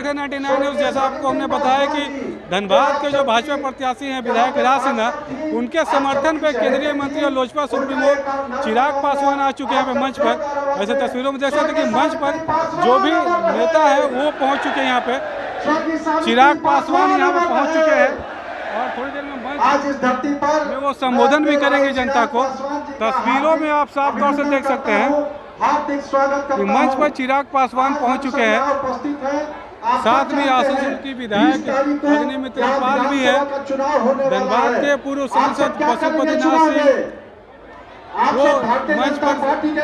देख रहे हैं 99 न्यूज़। जैसा आपको हमने बताया कि धनबाद के जो भाजपा प्रत्याशी हैं विधायक राज सिन्हा, उनके समर्थन पे केंद्रीय मंत्री और लोजपा सुप्रीमो चिराग पासवान आ चुके हैं यहाँ पे मंच पर। ऐसे तस्वीरों में देख सकते हैं कि मंच पर जो भी नेता है वो पहुँच चुके हैं। यहाँ पे चिराग पासवान यहाँ पे पहुँच चुके हैं और थोड़ी देर में आज इस धरती पर वो संबोधन भी करेंगे जनता को। तस्वीरों में आप साफ तौर से देख सकते हैं हार्दिक स्वागत करता हूं। मंच पर चिराग पासवान पहुंच चुके हैं, साथ में आसनसोल की विधायक अग्निमित्र पाल भी है, धनबाद के पूर्व सांसद पशुपति नाथ सिंह वो मंच पर, साथ ही आप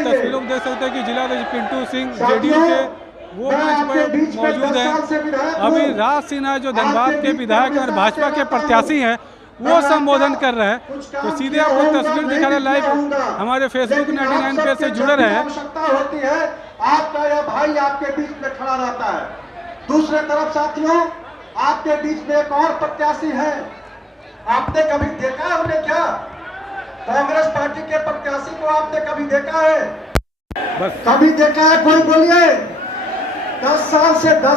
तस्वीरों में देख सकते हैं कि जिला अध्यक्ष पिंटू सिंह जेडीयू के वो मंच पर मौजूद है। अभी राज सिन्हा जो धनबाद के विधायक और भाजपा के प्रत्याशी हैं वो संबोधन कर रहे हैं। तो सीधे आपको तस्वीर दिखा रहे लाइव हमारे फेसबुक 99 पेज से जुड़े रहे। आवश्यकता होती है आपका यह भाई आपके बीच में खड़ा रहता है। दूसरे तरफ साथियों, आपके बीच में एक और प्रत्याशी है। आपने कभी देखा है उन्हें? क्या कांग्रेस पार्टी के प्रत्याशी को आपने कभी देखा है? बस कभी देखा है? कोई बोलिए। 10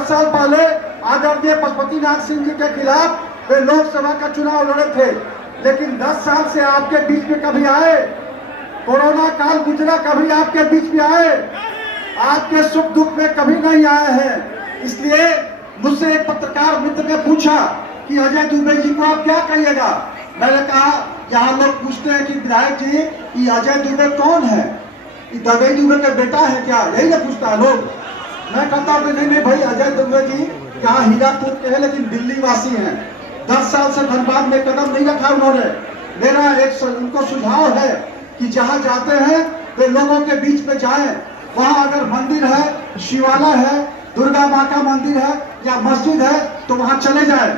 साल पहले आदरणीय पशुपति नाथ सिंह जी के खिलाफ वे लोकसभा का चुनाव लड़े थे, लेकिन 10 साल से आपके बीच में कभी आए? कोरोना काल गुजरा, कभी आपके बीच में आए? आपके सुख दुख में कभी नहीं आए हैं। इसलिए मुझसे एक पत्रकार मित्र ने पूछा कि अजय दुबे जी को आप क्या कहिएगा। मैंने कहा, यहाँ लोग पूछते हैं कि विधायक जी ये अजय दुबे कौन है, दबे दुबे का बेटा है क्या, यही ना पूछता है लोग। मैं कहता हूँ नहीं भाई, अजय दुबे जी यहाँ हीरापुर के हैं लेकिन दिल्ली वासी हैं। 10 साल से धनबाद में कदम नहीं रखा उन्होंने। मेरा एक उनको सुझाव है कि जहाँ जाते हैं वे लोगों के बीच में जाएं। वहाँ अगर मंदिर है, शिवालय है, दुर्गा माँ का मंदिर है या मस्जिद है तो वहाँ चले जाएं।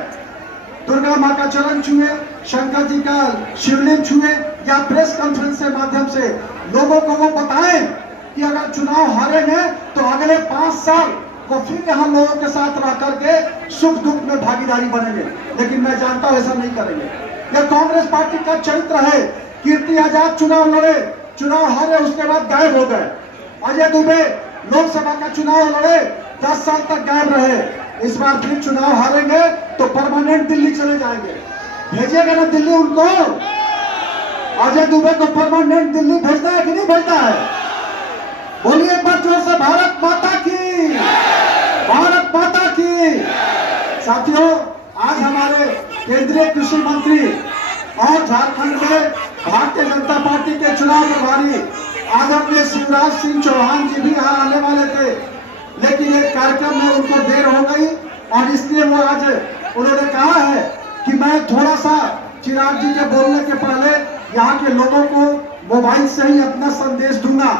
दुर्गा माँ का चरण छुए, शंकर जी का शिवलिंग छुए या प्रेस कॉन्फ्रेंस के माध्यम से लोगों को वो बताएं कि अगर चुनाव हारेंगे तो अगले 5 साल वो फिर यहाँ लोगों के साथ रह करके सुख दुख में भागीदारी बनेंगे। लेकिन मैं जानता हूँ ऐसा नहीं करेंगे। यह कांग्रेस पार्टी का चरित्र है। कीर्ति आजाद चुनाव लड़े, चुनाव हारे, उसके बाद गायब हो गए। अजय दुबे लोकसभा का चुनाव लड़े, 10 साल तक गायब रहे। इस बार फिर चुनाव हारेंगे तो परमानेंट दिल्ली चले जाएंगे। भेजिएगा ना दिल्ली उनको? अजय दुबे को परमानेंट दिल्ली भेजना है कि नहीं भेजना है? बोलिए एक बार जोर से, भारत माता की, भारत माता की। साथियों, आज हमारे केंद्रीय कृषि मंत्री और झारखंड के भारतीय जनता पार्टी के चुनाव प्रभारी आदरणीय शिवराज सिंह चौहान जी भी यहाँ आने वाले थे, लेकिन एक कार्यक्रम में उनको देर हो गई और इसलिए वो आज उन्होंने कहा है कि मैं थोड़ा सा चिराग जी के बोलने के पहले यहाँ के लोगों को मोबाइल से ही अपना संदेश दूंगा।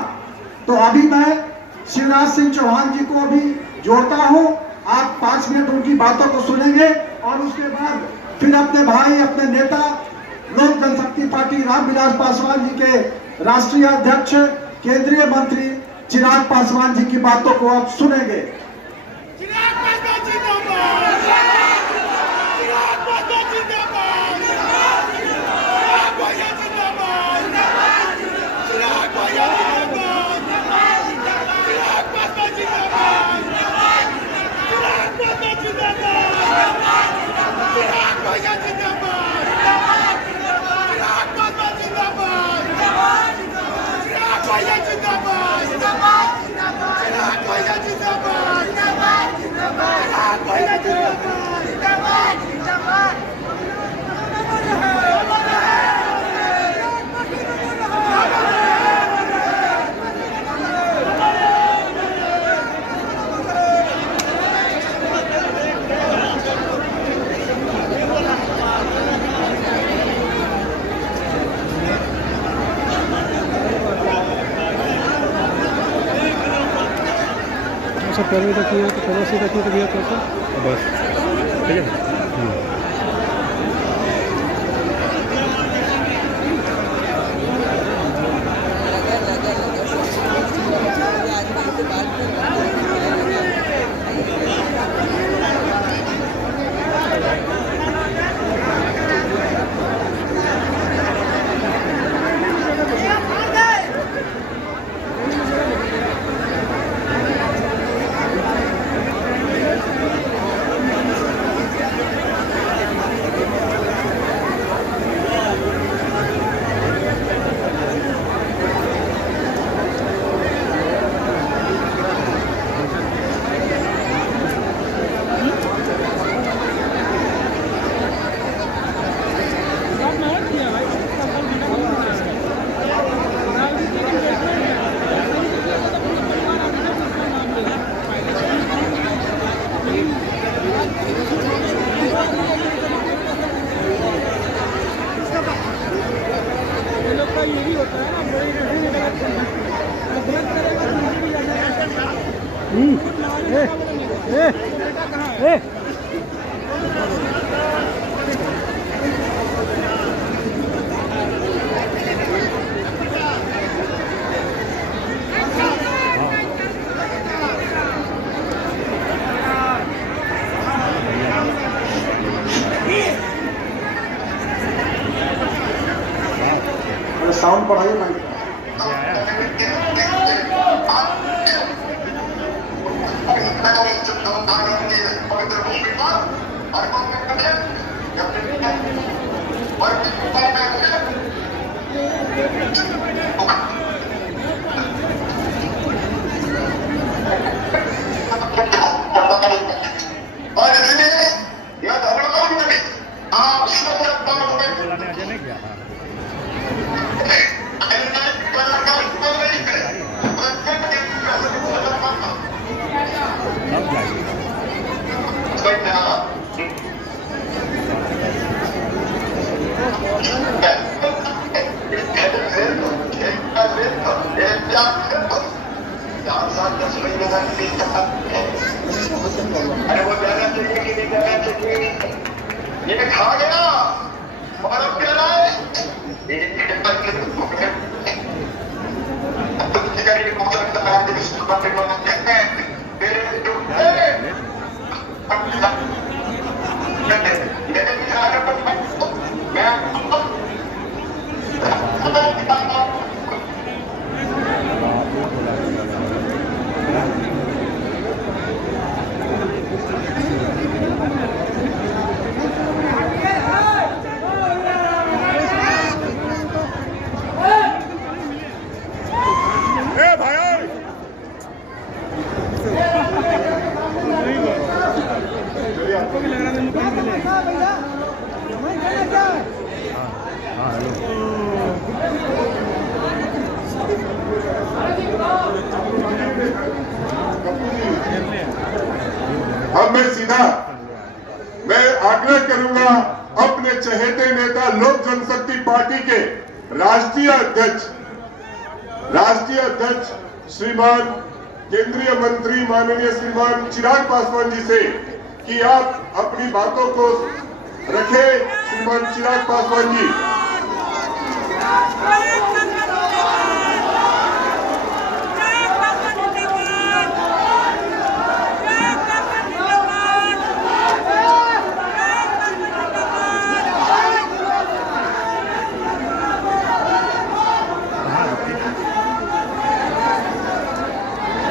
तो अभी मैं शिवराज सिंह चौहान जी को अभी जोड़ता हूं। आप 5 मिनट उनकी बातों को सुनेंगे और उसके बाद फिर अपने भाई, अपने नेता, लोक जनशक्ति पार्टी रामविलास पासवान जी के राष्ट्रीय अध्यक्ष, केंद्रीय मंत्री चिराग पासवान जी की बातों को आप सुनेंगे। पहले रखिए तो पहले से रखिए तो भैया तो बस ठीक है। साउंड बढ़ाइए माइक अरे वो जाना चाहिए कि नहीं जाना चाहिए, ये खा गया और अब क्या रहा है अब मैं आग्रह करूंगा अपने चहेते नेता लोक जनशक्ति पार्टी के राष्ट्रीय अध्यक्ष श्रीमान केंद्रीय मंत्री माननीय श्रीमान चिराग पासवान जी से कि आप अपनी बातों को रखें। श्रीमान चिराग पासवान जी,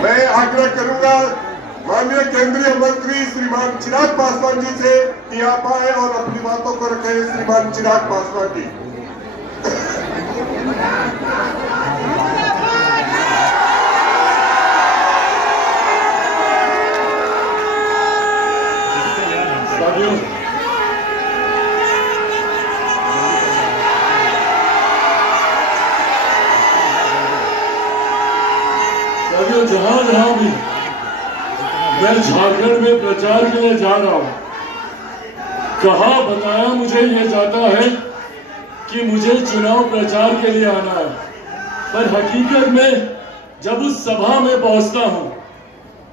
मैं आग्रह करूंगा माननीय केंद्रीय मंत्री श्रीमान चिराग पासवान जी से कि आप आए और अपनी बातों को रखें। श्रीमान चिराग पासवान जी। जहां भी मैं झारखंड में प्रचार के लिए जा रहा हूं, कहा बताया मुझे यह जाता है कि मुझे चुनाव प्रचार के लिए आना है, पर हकीकत में जब उस सभा में पहुंचता हूं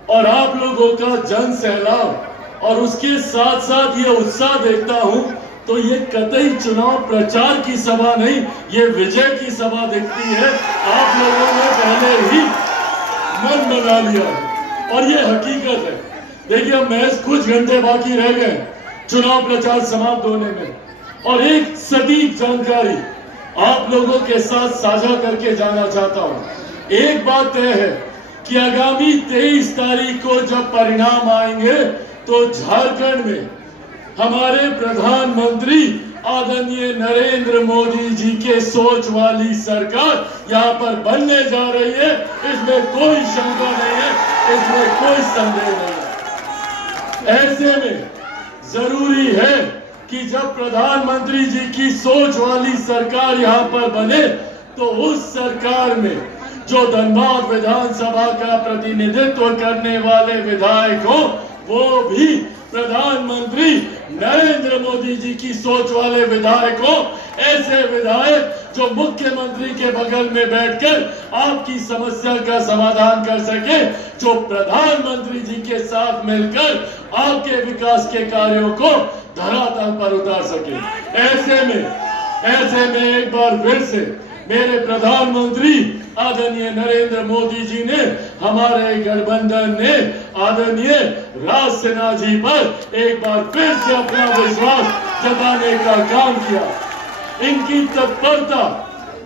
और आप लोगों का जन सैलाब और उसके साथ साथ ये उत्साह देखता हूं तो ये कतई चुनाव प्रचार की सभा नहीं, ये विजय की सभा दिखती है। आप लोगों ने पहले ही मन बना लिया और ये हकीकत है। देखिए महज कुछ घंटे बाकी रह गए चुनाव प्रचार समाप्त होने में, और एक सटीक जानकारी आप लोगों के साथ साझा करके जाना चाहता हूं। एक बात तय है कि आगामी 23 तारीख को जब परिणाम आएंगे तो झारखंड में हमारे प्रधानमंत्री आदरणीय नरेंद्र मोदी जी के सोच वाली सरकार यहाँ पर बनने जा रही है। इसमें कोई शंका नहीं है, इसमें कोई संदेह नहीं है। ऐसे में जरूरी है कि जब प्रधानमंत्री जी की सोच वाली सरकार यहाँ पर बने तो उस सरकार में जो धनबाद विधानसभा का प्रतिनिधित्व करने वाले विधायक हो वो भी प्रधानमंत्री नरेंद्र मोदी जी की सोच वाले विधायक हो। ऐसे विधायक जो मुख्यमंत्री के बगल में बैठकर आपकी समस्या का समाधान कर सके, जो प्रधानमंत्री जी के साथ मिलकर आपके विकास के कार्यों को धरातल पर उतार सके। ऐसे में एक बार फिर से मेरे प्रधानमंत्री आदरणीय नरेंद्र मोदी जी ने, हमारे गठबंधन ने आदरणीय राज सिन्हा जी पर एक बार फिर से अपना विश्वास जताने का काम किया। इनकी तत्परता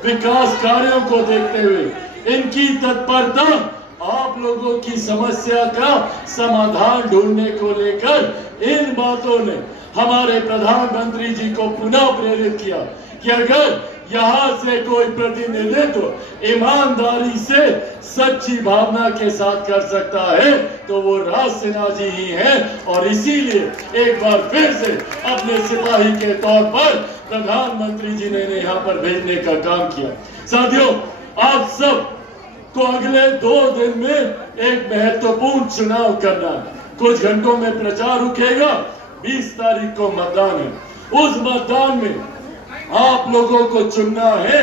विकास कार्यों को देखते हुए, इनकी तत्परता आप लोगों की समस्या का समाधान ढूंढने को लेकर, इन बातों ने हमारे प्रधानमंत्री जी को पुनः प्रेरित किया कि अगर यहाँ से कोई प्रतिनिधित्व ईमानदारी से सच्ची भावना के साथ कर सकता है तो वो राज सिन्हा जी ही हैं। और इसीलिए एक बार फिर से अपने सिपाही के तौर पर प्रधानमंत्री जी ने यहाँ पर भेजने का काम किया। साथियों, आप सब को अगले 2 दिन में एक महत्वपूर्ण चुनाव करना है। कुछ घंटों में प्रचार रुकेगा, 20 तारीख को मतदान है। उस मतदान में आप लोगों को चुनना है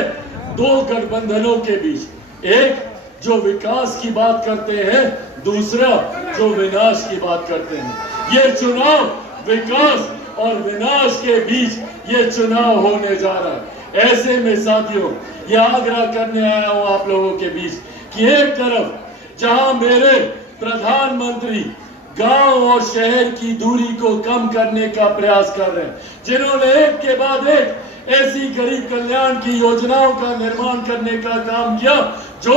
2 गठबंधनों के बीच, एक जो विकास की बात करते हैं, दूसरा जो विनाश की बात करते हैं। ये चुनाव विकास और विनाश के बीच ये चुनाव होने जा रहा है। ऐसे में साथियों, ये आग्रह करने आया हूं आप लोगों के बीच कि एक तरफ जहां मेरे प्रधानमंत्री गांव और शहर की दूरी को कम करने का प्रयास कर रहे हैं, जिन्होंने एक के बाद एक ऐसी गरीब कल्याण की योजनाओं का निर्माण करने का काम किया जो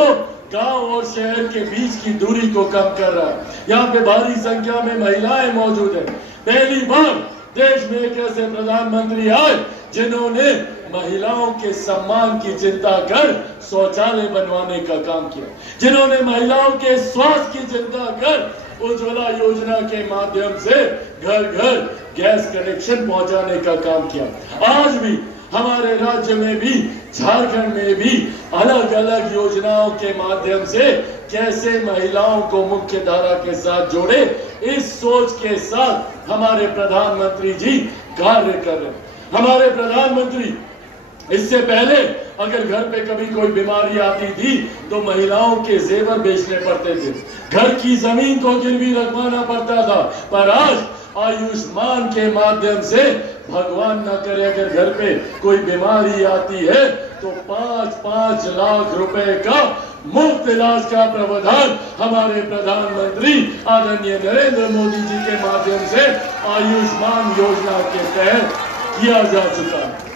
गांव और शहर के बीच की दूरी को कम कर रहा है। यहाँ पे भारी संख्या में महिलाएं मौजूद है। पहली बार देश में एक ऐसे प्रधानमंत्री आए जिन्होंने महिलाओं के सम्मान की चिंता कर शौचालय बनवाने का काम किया, जिन्होंने महिलाओं के स्वास्थ्य की चिंता कर उज्ज्वला योजना के माध्यम से घर घर गैस कनेक्शन पहुंचाने का काम किया। आज भी हमारे राज्य में भी, झारखंड में भी अलग अलग योजनाओं के माध्यम से कैसे महिलाओं को मुख्य धारा के साथ जोड़े, इस सोच के साथ हमारे प्रधानमंत्री जी कार्य कर रहे हैं। हमारे प्रधानमंत्री इससे पहले अगर घर पे कभी कोई बीमारी आती थी तो महिलाओं के जेवर बेचने पड़ते थे, घर की जमीन को गिरवी रखवाना पड़ता था। पर आज आयुष्मान के माध्यम से, भगवान न करे अगर घर पे कोई बीमारी आती है तो 5-5 लाख रुपए का मुफ्त इलाज का प्रावधान हमारे प्रधानमंत्री आदरणीय नरेंद्र मोदी जी के माध्यम से आयुष्मान योजना के तहत किया जा चुका है।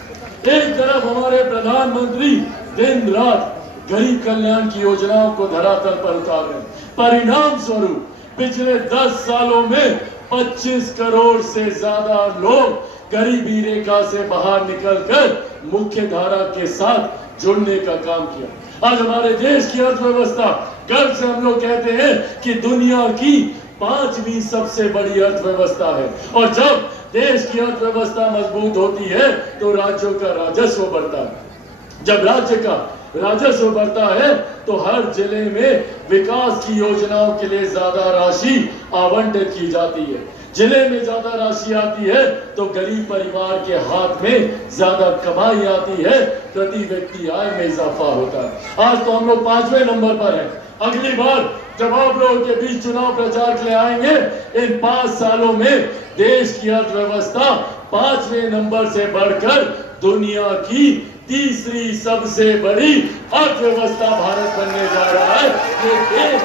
एक तरफ हमारे प्रधानमंत्री दिन रात गरीब कल्याण की योजनाओं को धरातल पर उतार रहे हैं। परिणाम स्वरूप पिछले 10 सालों में 25 करोड़ से ज्यादा लोग गरीबी रेखा से बाहर निकलकर मुख्य धारा के साथ जुड़ने का काम किया। आज हमारे देश की अर्थव्यवस्था, गर्व से हम लोग कहते हैं कि दुनिया की 5वीं सबसे बड़ी अर्थव्यवस्था है। और जब देश की अर्थव्यवस्था मजबूत होती है तो राज्यों का राजस्व बढ़ता है। जब राज्य का राजस्व बढ़ता है तो हर जिले में विकास की योजनाओं के लिए ज्यादा राशि आवंटित की जाती है। जिले में ज्यादा राशि आती है तो गरीब परिवार के हाथ में ज्यादा कमाई आती है, प्रति व्यक्ति आय में इजाफा होता है। आज तो हम लोग 5वें नंबर पर हैं। अगली बार जब आप लोगों के बीच चुनाव प्रचार के लिए आएंगे, इन 5 सालों में देश की अर्थव्यवस्था 5वें नंबर से बढ़कर दुनिया की 3री सबसे बड़ी अर्थव्यवस्था भारत बनने जा रहा है। ये देश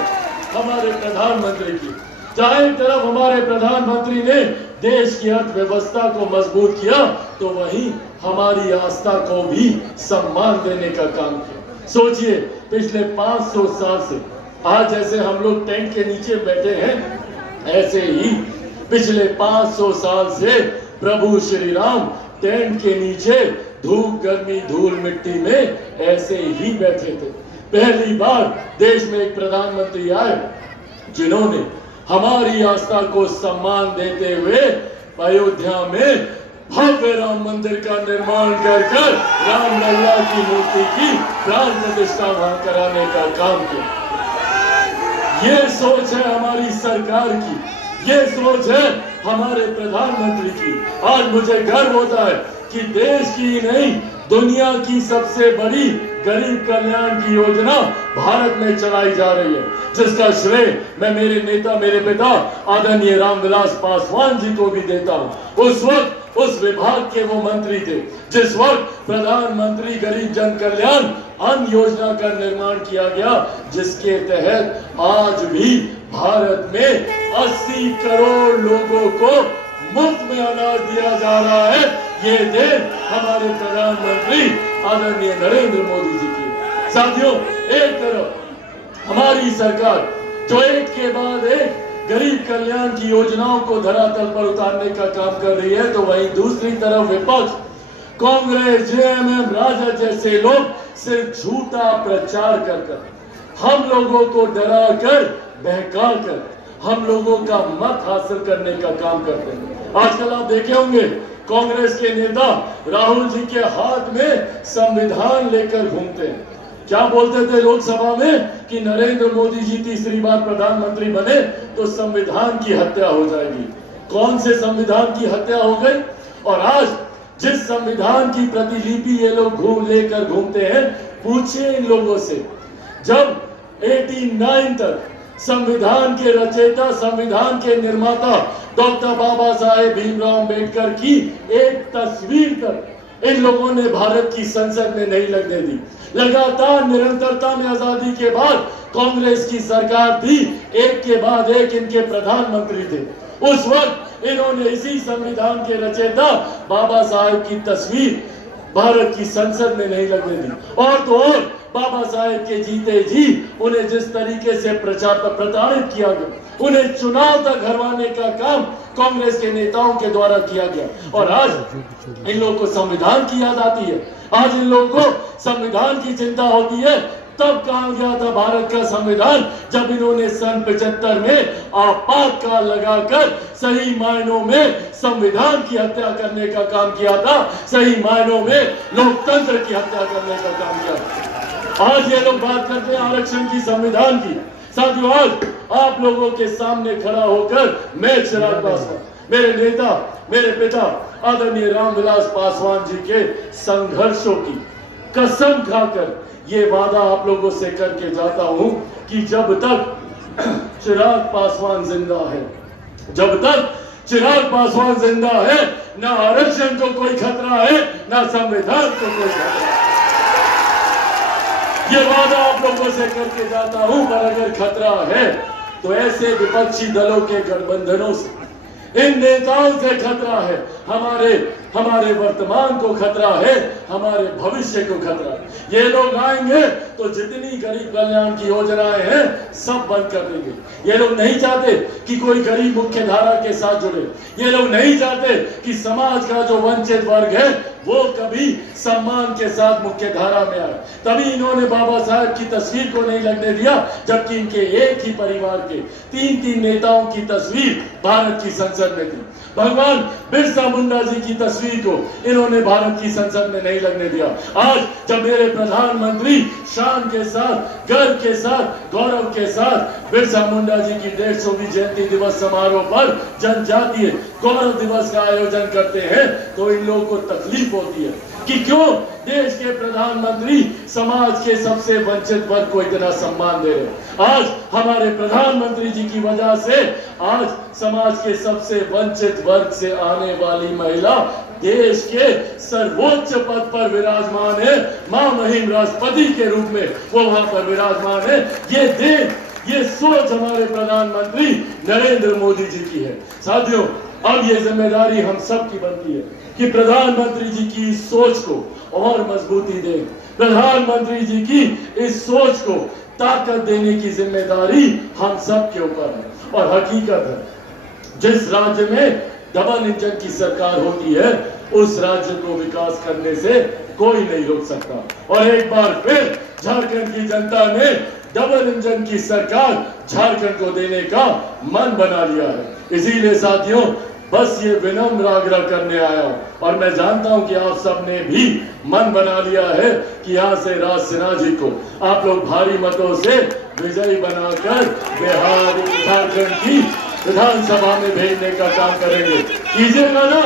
हमारे प्रधानमंत्री की, चाहे एक तरफ हमारे प्रधानमंत्री ने देश की अर्थव्यवस्था को मजबूत किया तो वहीं हमारी आस्था को भी सम्मान देने का काम किया। सोचिए, पिछले 500 साल से आज जैसे हम लोग टेंट के नीचे बैठे हैं, ऐसे ही पिछले 500 साल से प्रभु श्री राम टेंट के नीचे धूप गर्मी धूल मिट्टी में ऐसे ही बैठे थे। पहली बार देश में एक प्रधानमंत्री आए जिन्होंने हमारी आस्था को सम्मान देते हुए अयोध्या में भव्य राम मंदिर का निर्माण कर राम लल्ला की मूर्ति की प्राण प्रतिष्ठा वहां कराने का काम किया। ये सोच है हमारी सरकार की, ये सोच है हमारे प्रधानमंत्री की। आज मुझे गर्व होता है कि देश की नहीं दुनिया की सबसे बड़ी गरीब कल्याण की योजना भारत में चलाई जा रही है, जिसका श्रेय मैं मेरे नेता, मेरे पिता आदरणीय रामविलास पासवान जी को भी देता हूं। उस वक्त उस विभाग के वो मंत्री थे जिस वक्त प्रधानमंत्री गरीब जन कल्याण अन्न योजना का निर्माण किया गया, जिसके तहत आज भी भारत में 80 करोड़ लोगों को मुफ्त में अनाज दिया जा रहा है। ये देन हमारे प्रधानमंत्री आदरणीय नरेंद्र मोदी जी की। साथियों, एक तरफ हमारी सरकार जो एक के बाद एक गरीब कल्याण की योजनाओं को धरातल पर उतारने का काम कर रही है, तो वहीं दूसरी तरफ विपक्ष, कांग्रेस, जेएमएम, राजद जैसे लोग सिर्फ झूठा प्रचार कर हम लोगों को डरा कर, बहका कर हम लोगों का मत हासिल करने का काम करते हैं। आजकल आप देखे होंगे कांग्रेस के नेता राहुल जी के हाथ में संविधान लेकर घूमते हैं। क्या बोलते थे लोकसभा में कि नरेंद्र मोदी जी तीसरी बार प्रधानमंत्री बने तो संविधान की हत्या हो जाएगी। कौन से संविधान की हत्या हो गई? और आज जिस संविधान की प्रतिलिपि ये लोग लेकर घूमते हैं, पूछिए इन लोगों से, जब 89 तक संविधान के रचयिता, संविधान के निर्माता डॉक्टर बाबा साहेब भीमराव अंबेडकर की एक तस्वीर तक इन लोगों ने भारत की संसद में नहीं लगने दी। लगातार निरंतरता में आजादी के बाद कांग्रेस की सरकार थी, एक के बाद एक इनके प्रधानमंत्री थे। उस वक्त इन्होंने इसी संविधान के रचयिता बाबा साहेब की तस्वीर भारत की संसद में नहीं लगने दी। और तो और बाबा साहेब के जीते जी उन्हें जिस तरीके से प्रताड़ित किया गया, उन्हें चुनाव तक हरवाने का काम कांग्रेस के नेताओं के द्वारा किया गया। और आज इन लोगों को संविधान की याद आती है, आज इन लोगों को संविधान की चिंता होती है। तब कहा गया था भारत का संविधान जब इन्होंने सन 75 में आपातकाल लगाकर सही मायनों में संविधान की हत्या करने का काम किया था, सही मायनों में लोकतंत्र की हत्या करने का काम किया था। आज ये लोग बात करते हैं आरक्षण की, संविधान की। साथियों, आज आप लोगों के सामने खड़ा होकर मैं चिराग पासवान, मेरे नेता, मेरे पिता आदरणीय रामविलास पासवान जी के संघर्षों की कसम खाकर ये वादा आप लोगों से करके जाता हूं कि जब तक चिराग पासवान जिंदा है, जब तक चिराग पासवान जिंदा है, ना आरक्षण को कोई खतरा है, ना संविधान को कोई खतरा है। ये वादा आप लोगों से करके जाता हूं, पर अगर खतरा है तो ऐसे विपक्षी दलों के गठबंधनों से, इन नेताओं से खतरा है। हमारे वर्तमान को खतरा है, हमारे भविष्य को खतरा है। ये लोग आएंगे तो जितनी गरीब कल्याण की योजनाएं हैं सब बंद कर देंगे। ये लोग नहीं चाहते कि कोई गरीब मुख्य धारा के साथ जुड़े। ये लोग नहीं चाहते कि समाज का जो वंचित वर्ग है वो कभी सम्मान के साथ मुख्य धारा में आए। तभी इन्होंने बाबा साहब की तस्वीर को नहीं लगने दिया, जबकि इनके एक ही परिवार के 3-3 नेताओं की तस्वीर भारत की संसद में थी। भगवान बिरसा मुंडा जी की तस्वीर को इन्होंने भारत की संसद में नहीं लगने दिया। आज जब मेरे प्रधानमंत्री शान के साथ, गर्व के साथ, गौरव के साथ बिरसा मुंडा जी की 150वीं जयंती दिवस समारोह पर जनजातीय गौरव दिवस का आयोजन करते हैं, तो इन लोगों को तकलीफ होती है कि क्यों देश के प्रधानमंत्री समाज के सबसे वंचित वर्ग को इतना सम्मान दे रहे। आज हमारे प्रधानमंत्री जी की वजह से आज समाज के सबसे वंचित वर्ग से आने वाली महिला देश के सर्वोच्च पद पर विराजमान है, मां महिम राष्ट्रपति के रूप में वो वहां पर विराजमान है। ये सोच हमारे प्रधानमंत्री नरेंद्र मोदी जी की है। साथियों, अब ये जिम्मेदारी हम सब की बनती है कि प्रधानमंत्री जी की इस सोच को और मजबूती दें। प्रधानमंत्री जी की इस सोच को ताकत देने की जिम्मेदारी हम सब के ऊपर है। और हकीकत है, जिस राज्य में डबल इंजन की सरकार होती है, उस राज्य को विकास करने से कोई नहीं रोक सकता। और एक बार फिर झारखंड की जनता ने डबल इंजन की सरकार झारखंड को देने का मन बना लिया है। इसीलिए साथियों, बस ये विनम्र आग्रह करने आया हूं। और मैं जानता हूं कि आप सबने भी मन बना लिया है कि यहाँ से राज सिन्हा जी को आप लोग भारी मतों से विजयी बनाकर बिहार, झारखंड की विधानसभा में भेजने का काम करेंगे। कीजिएगा ना?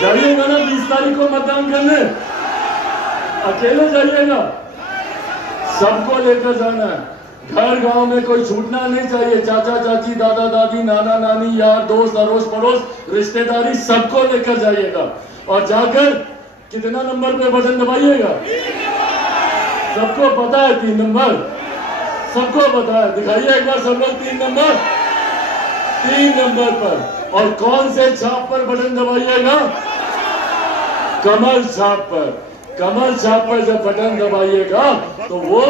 जाइएगा ना 20 तारीख को मतदान करने? अकेले जाइएगा? सबको लेकर जाना है। घर गांव में कोई छूटना नहीं चाहिए। चाचा चाची, दादा दादी, नाना नानी, यार दोस्त, अड़ोस पड़ोस, रिश्तेदारी, सबको लेकर जाइएगा। और जाकर कितना नंबर पे बटन दबाइएगा? सबको पता है 3 नंबर? सबको पता है? दिखाइए एक बार सब लोग 3 नंबर। 3 नंबर पर। और कौन से छाप पर बटन दबाइएगा? कमल छाप पर। कमल छाप पर जब बटन दबाइएगा तो वो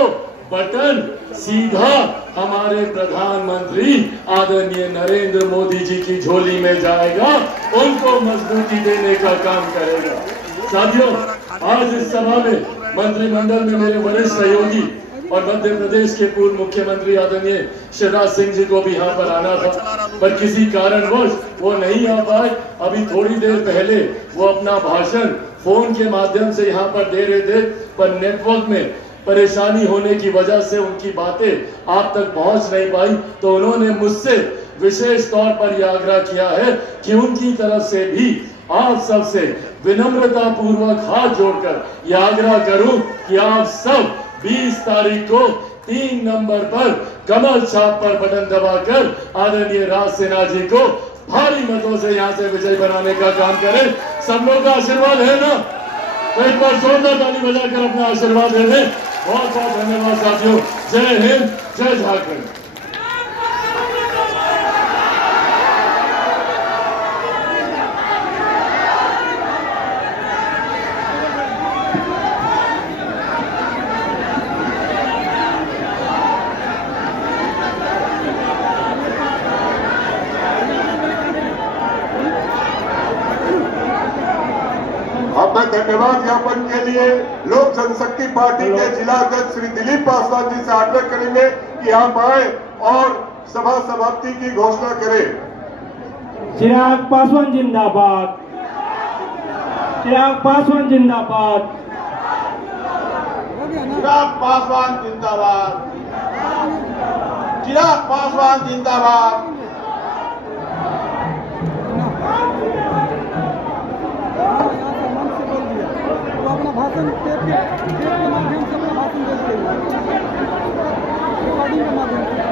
बटन सीधा हमारे प्रधानमंत्री आदरणीय नरेंद्र मोदी जी की झोली में जाएगा, उनको मजबूती देने का काम करेगा। साथियों, आज इस सभा में मंत्रिमंडल में मेरे वरिष्ठ सहयोगी और मध्य प्रदेश के पूर्व मुख्यमंत्री आदरणीय शिवराज सिंह जी को भी यहाँ पर आना था, पर किसी कारणवश वो नहीं आ पाए। अभी थोड़ी देर पहले वो अपना भाषण फोन के माध्यम से यहाँ पर दे रहे थे, पर नेटवर्क में परेशानी होने की वजह से उनकी बातें आप तक पहुंच नहीं पाई। तो उन्होंने मुझसे विशेष तौर पर यह आग्रह किया है कि उनकी तरफ से भी आप सबसे विनम्रता पूर्वक हाथ जोड़कर यह आग्रह करूं कि आप सब 20 तारीख को 3 नंबर पर कमल छाप पर बटन दबाकर आदरणीय राज सिन्हा जी को भारी मतों से यहाँ से विजय बनाने का काम करें। सब लोग का आशीर्वाद है ना? तो एक बार जोरदार ताली बजाकर अपना आशीर्वाद दे दें। बहुत बहुत धन्यवाद साथियों। जय हिंद, जय झारखंड। अब मैं धन्यवाद ज्ञापन के लिए लोक जनशक्ति पार्टी के जिला अध्यक्ष श्री दिलीप पासवान जी से आग्रह करेंगे कि आप आए और सभा समाप्ति की घोषणा करें। चिराग पासवान जिंदाबाद। चिराग पासवान जिंदाबाद। चिराग पासवान जिंदाबाद। चिराग पासवान जिंदाबाद। अपना भाषण टेप के माध्यम से अपना भाषण देते हैं, रिकॉर्डिंग के माध्यम से।